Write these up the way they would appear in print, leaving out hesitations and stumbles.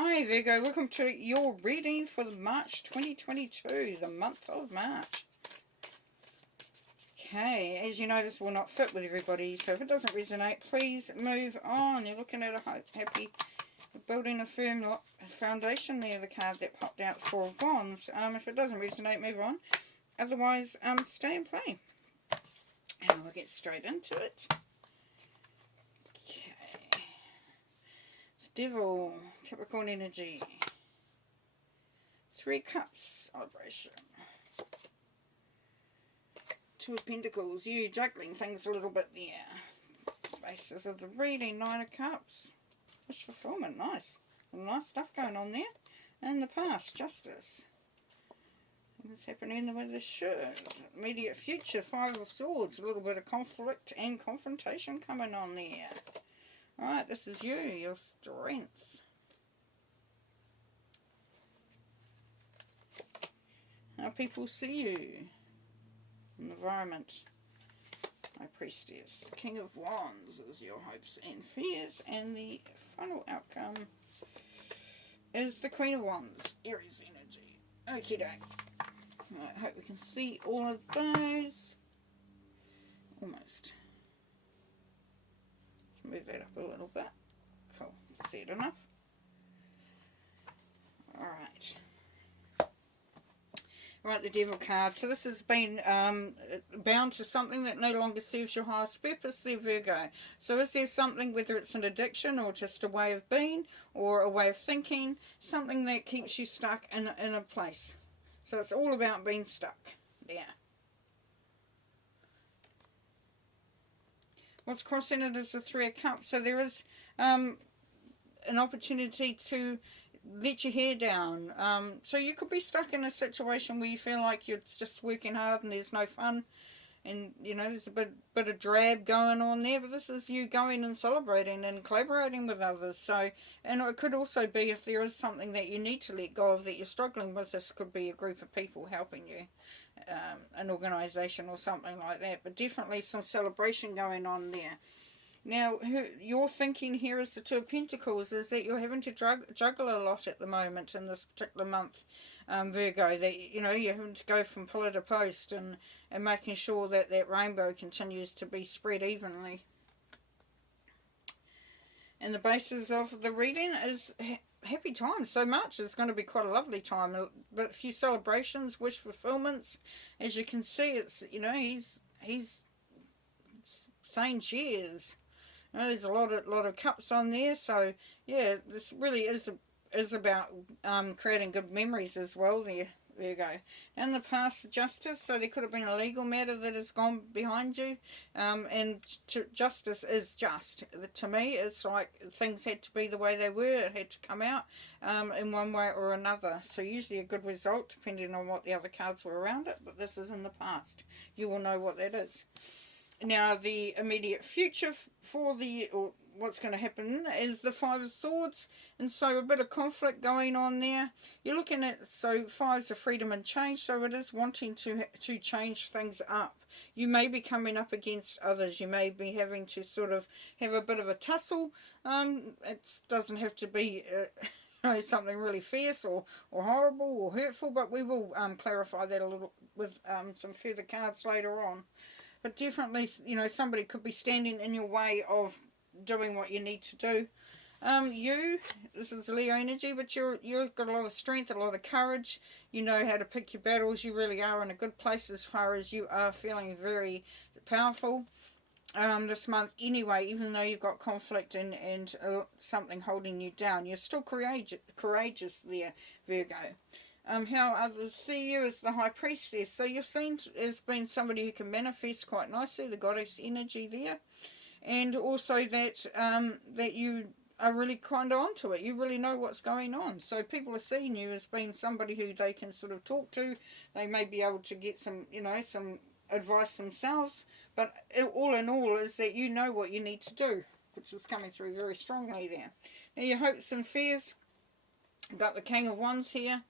Hi Virgo, welcome to your reading for March 2022, the month of March. Okay, as you know, this will not fit with everybody, so if it doesn't resonate, please move on. You're looking at a happy, building a firm foundation there, the card that popped out, Four of Wands. If it doesn't resonate, move on. Otherwise, stay and play. And we'll get straight into it. Okay. Devil, Capricorn energy. Three Cups, celebration. Two of Pentacles, you juggling things a little bit there. Basis of the reading, Nine of Cups. Wish fulfillment, nice. Some nice stuff going on there. In the past, Justice. What's happening with the shirt? Immediate future, Five of Swords. A little bit of conflict and confrontation coming on there. Alright, this is you, your strength. How people see you. Environment. My Priestess. The King of Wands is your hopes and fears. And the final outcome is the Queen of Wands. Aries energy. Okie doke. I hope we can see all of those. Almost. Move that up a little bit. Cool. See it enough? Alright. Right, the Devil card. So this has been bound to something that no longer serves your highest purpose there, Virgo. So is there something, whether it's an addiction or just a way of being or a way of thinking, something that keeps you stuck in a place? So it's all about being stuck there. What's crossing it is the Three of Cups. So there is an opportunity to let your hair down. So you could be stuck in a situation where you feel like you're just working hard and there's no fun. And, you know, there's a bit of drab going on there. But this is you going and celebrating and collaborating with others. So, and it could also be if there is something that you need to let go of that you're struggling with. This could be a group of people helping you. An organisation or something like that. But definitely some celebration going on there. Now, your thinking here is the Two of Pentacles, is that you're having to juggle a lot at the moment in this particular month, Virgo. That, you know, you're having to go from pillar to post and making sure that that rainbow continues to be spread evenly. And the basis of the reading is happy times. So March is going to be quite a lovely time. But a few celebrations, wish fulfillments. As you can see, it's, you know, he's saying cheers. You know, there's a lot of cups on there. So yeah, this really is about creating good memories as well there. There you go. In the past, Justice, so there could have been a legal matter that has gone behind you, and justice is just. To me, it's like things had to be the way they were, it had to come out in one way or another. So usually a good result, depending on what the other cards were around it, but this is in the past. You will know what that is. Now, the immediate future for or what's going to happen is the Five of Swords, and so a bit of conflict going on there. You're looking at, so fives of freedom and change, so it is wanting to change things up. You may be coming up against others. You may be having to sort of have a bit of a tussle. It doesn't have to be you know, something really fierce or horrible or hurtful, but we will clarify that a little with some further cards later on. But definitely, you know, somebody could be standing in your way of doing what you need to do. This is Leo energy, but you've got a lot of strength, a lot of courage. You know how to pick your battles. You really are in a good place as far as you are feeling very powerful this month anyway, even though you've got conflict and something holding you down. You're still courageous there, Virgo. How others see you as the High Priestess. So you're seen as being somebody who can manifest quite nicely, the goddess energy there. And also that that you are really kind of onto it. You really know what's going on. So people are seeing you as being somebody who they can sort of talk to. They may be able to get some, you know, some advice themselves. But all in all is that you know what you need to do, which is coming through very strongly there. Now your hopes and fears. Got the King of Wands here.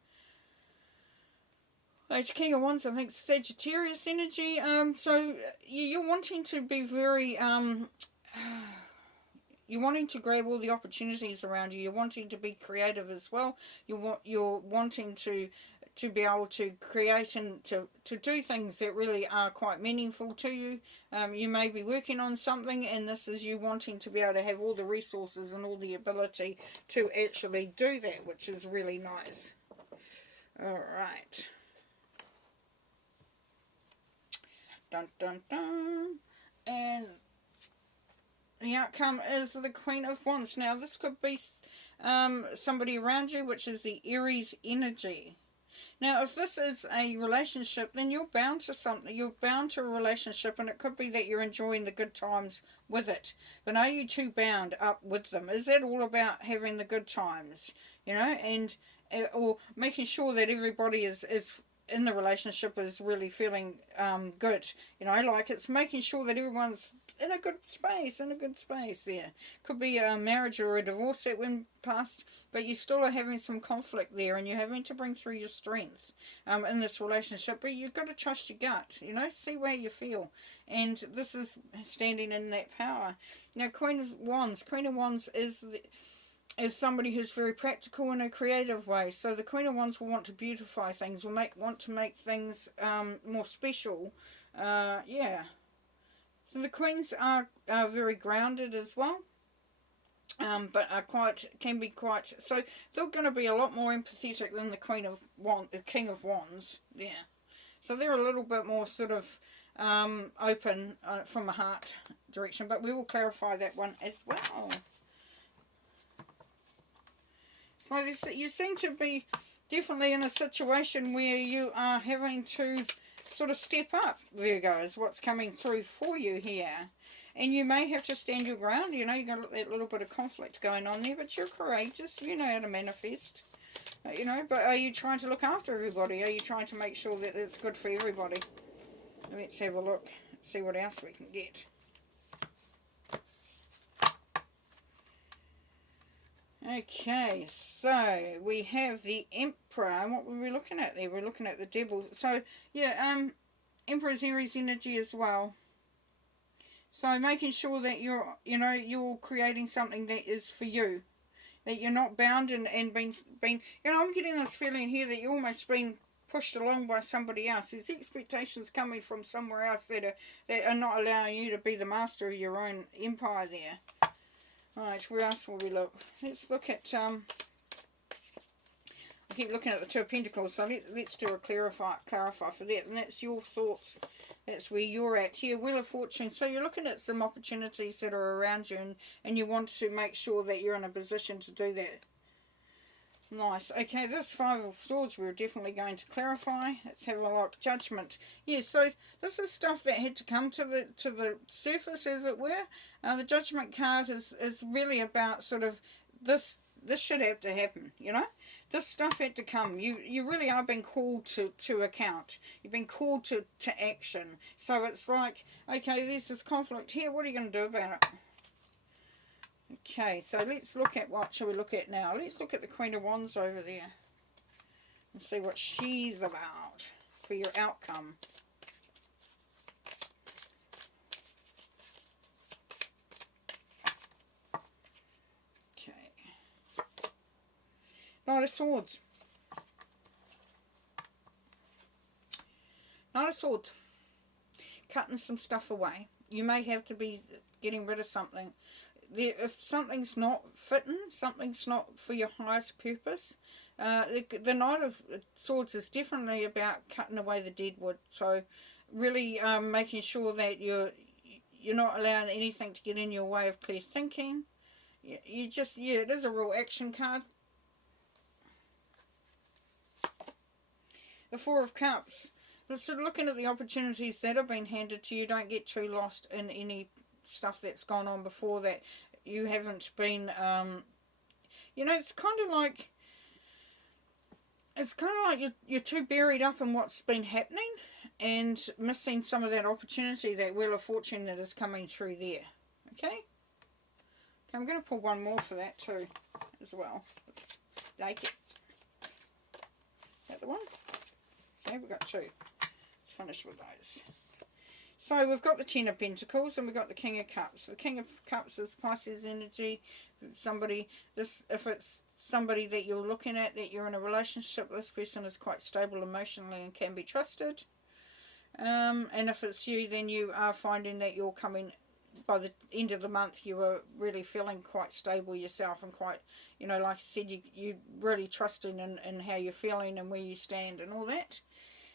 King of Wands, I think Sagittarius energy. So you're wanting to be very, you're wanting to grab all the opportunities around you. You're wanting to be creative as well. You're wanting to be able to create and to do things that really are quite meaningful to you. You may be working on something, and this is you wanting to be able to have all the resources and all the ability to actually do that, which is really nice. All right. Dun, dun, dun. And the outcome is the Queen of Wands. Now, this could be somebody around you, which is the Aries energy. Now, if this is a relationship, then you're bound to something. You're bound to a relationship, and it could be that you're enjoying the good times with it. But are you too bound up with them? Is that all about having the good times? You know, and or making sure that everybody is in the relationship is really feeling good. You know, like it's making sure that everyone's in a good space, there. Could be a marriage or a divorce that went past, but you still are having some conflict there, and you're having to bring through your strength in this relationship. But you've got to trust your gut, you know, see where you feel. And this is standing in that power. Now, Queen of Wands is somebody who's very practical in a creative way. So the Queen of Wands will want to beautify things, will want to make things more special. Yeah. So the Queens are very grounded as well, but can be quite. So they're going to be a lot more empathetic than the King of Wands. Yeah. So they're a little bit more sort of open from a heart direction, but we will clarify that one as well. So you seem to be definitely in a situation where you are having to sort of step up, Virgo, is what's coming through for you here. And you may have to stand your ground. You know, you've got that little bit of conflict going on there, but you're courageous. You know how to manifest. You know, but are you trying to look after everybody? Are you trying to make sure that it's good for everybody? Let's have a look. See what else we can get. Okay, so we have the Emperor. And what were we looking at there? We're looking at the Devil. So, yeah, Emperor's Aries energy as well. So making sure that you're creating something that is for you. That you're not bound and being, I'm getting this feeling here that you're almost being pushed along by somebody else. There's expectations coming from somewhere else that are not allowing you to be the master of your own empire there. Right, where else will we look? Let's look at, I keep looking at the Two of Pentacles, so let's do a clarify for that, and that's your thoughts. That's where you're at. Here, Wheel of Fortune. So you're looking at some opportunities that are around you, and you want to make sure that you're in a position to do that. Nice. Okay, this Five of Swords we're definitely going to clarify. Let's have a look. Judgment. Yeah, so this is stuff that had to come to the surface, as it were. The Judgment card is really about sort of this should have to happen, you know? This stuff had to come. You really are being called to account. You've been called to action. So it's like, okay, there's this conflict here. What are you going to do about it? Okay, so let's look at, what shall we look at now? Let's look at the Queen of Wands over there and see what she's about for your outcome. Okay. Knight of Swords. Knight of Swords. Cutting some stuff away. You may have to be getting rid of something. If something's not fitting, something's not for your highest purpose, the Knight of Swords is definitely about cutting away the dead wood. So really making sure that you're not allowing anything to get in your way of clear thinking. It is a real action card. The Four of Cups. So looking at the opportunities that have been handed to you, don't get too lost in any stuff that's gone on before that. You haven't been it's kind of like you're too buried up in what's been happening and missing some of that opportunity, that Wheel of Fortune that is coming through there. Okay, I'm going to pull one more for that too as well. Like it. Is that the one? Okay, we've got two. Let's finish with those. So we've got the Ten of Pentacles and we've got the King of Cups. The King of Cups is Pisces energy. Somebody, if it's somebody that you're looking at, that you're in a relationship, this person is quite stable emotionally and can be trusted. And if it's you, then you are finding that you're coming, by the end of the month, you are really feeling quite stable yourself and quite, you know, like I said, you're really trusting in how you're feeling and where you stand and all that.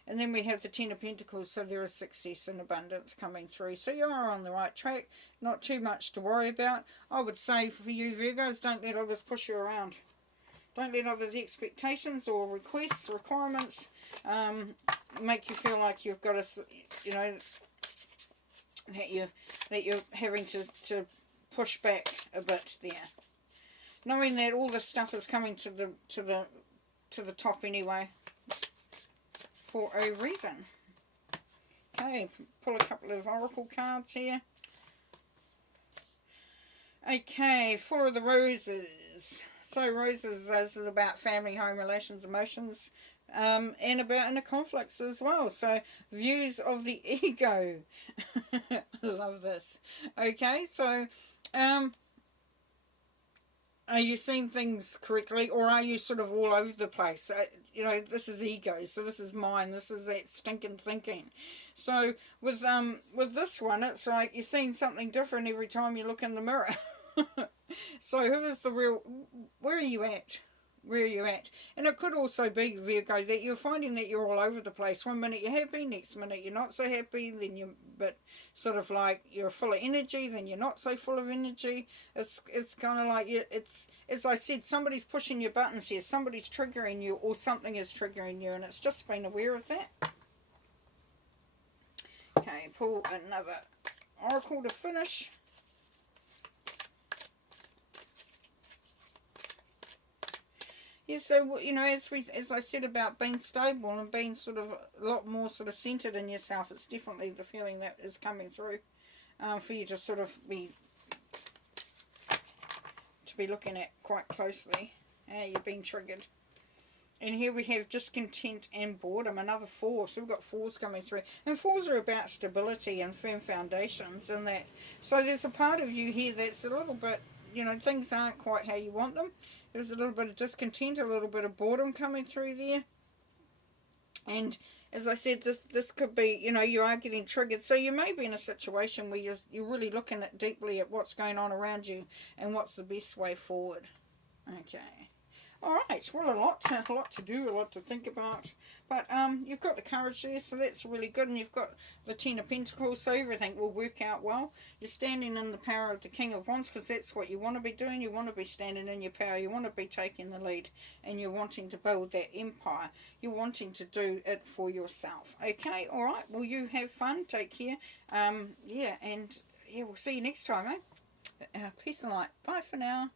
And then we have the Ten of Pentacles, so there is success and abundance coming through. So you are on the right track, not too much to worry about. I would say for you Virgos, don't let others push you around. Don't let others' expectations or requests, requirements make you feel like you've got to, you know, that you're having to push back a bit there. Knowing that all this stuff is coming to the top anyway, for a reason. Okay, pull a couple of oracle cards here. Okay, Four of the Roses. So roses is about family, home, relations, emotions, and about inner conflicts as well. So views of the ego. I love this. Okay, so are you seeing things correctly, or are you sort of all over the place? You know, this is ego, so this is mine, this is that stinking thinking. So with this one, it's like you're seeing something different every time you look in the mirror. So who is the real, where are you at? Where are you at? And it could also be, Virgo, that you're finding that you're all over the place. One minute you're happy, next minute you're not so happy, then you're but sort of like you're full of energy, then you're not so full of energy. It's kind of like, it's, as I said, somebody's pushing your buttons here, somebody's triggering you, or something is triggering you, and it's just being aware of that. Okay, pull another oracle to finish. Yeah, so, you know, as I said about being stable and being sort of a lot more sort of centered in yourself, it's definitely the feeling that is coming through for you to sort of be looking at quite closely. You're being triggered. And here we have Discontent and Boredom, another four. So we've got fours coming through. And fours are about stability and firm foundations and that. So there's a part of you here that's a little bit, you know, things aren't quite how you want them. There's a little bit of discontent, a little bit of boredom coming through there. And as I said, this could be, you know, you are getting triggered. So you may be in a situation where you're really looking at deeply at what's going on around you and what's the best way forward. Okay. All right, well, a lot to do, a lot to think about, but you've got the courage there, so that's really good, and you've got the Ten of Pentacles, so everything will work out well. You're standing in the power of the King of Wands, because that's what you want to be doing. You want to be standing in your power, you want to be taking the lead, and you're wanting to build that empire. You're wanting to do it for yourself. Okay, all right, well, you have fun, take care, yeah, and yeah, we'll see you next time, eh? Peace and light. Bye for now.